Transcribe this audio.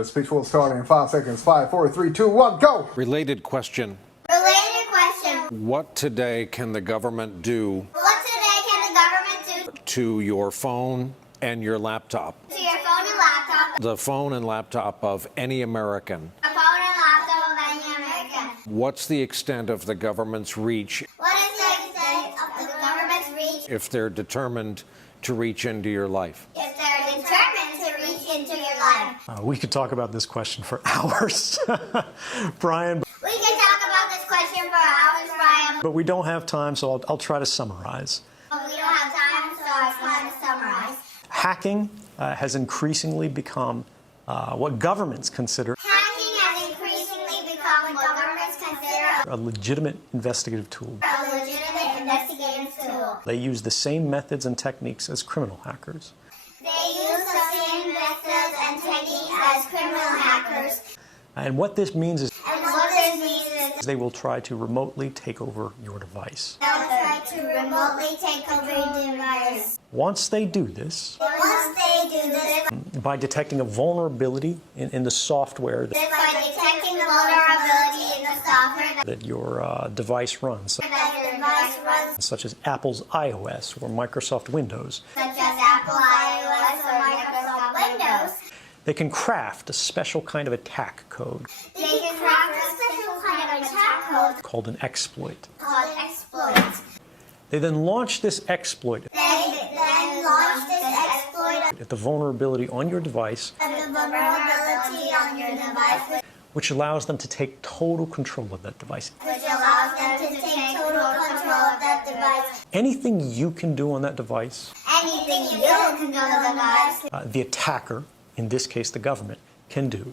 The speech will start in 5 seconds. 5, 4, 3, 2, 1, go! Related question. Related question. What today can the government do What today can the government do to your phone and your laptop? to your phone and laptop? The phone and laptop of any American. The phone and laptop of any American. What's the extent of the government's reach What is the extent of the government's reach if they're determined to reach into your life? if they're determined to reach into your life? We could talk about this question for hours, Brian, We can talk about this question for hours, Brian, but we don't have time, so I'll try to summarize. but we don't have time, so I plan to summarize. Hacking has increasingly become what governments consider Hacking has increasingly become what governments consider a legitimate investigative tool. a legitimate investigative tool. They use the same methods and techniques as criminal hackers. They use the same methods and techniques as criminal hackers. And what this means is And what this means is they will try to remotely take over your device. they'll try to remotely take over your device. Once they do this, Once they do this, by detecting a vulnerability in the software by detecting the vulnerability in the software that your device runs, that your device runs, such as Apple's iOS or Microsoft Windows, such as Apple iOS or Microsoft Windows, they can craft a special kind of attack code they can craft a special kind of attack code called an exploit. called exploits. They then launch this exploit They then launch this exploit at the vulnerability on your device, of the vulnerability on your device, which allows them to take total control of that device. which allows them to take total control of that device. Anything you can do on that device, Anything you can do on the device, the attacker, in this case the government, can do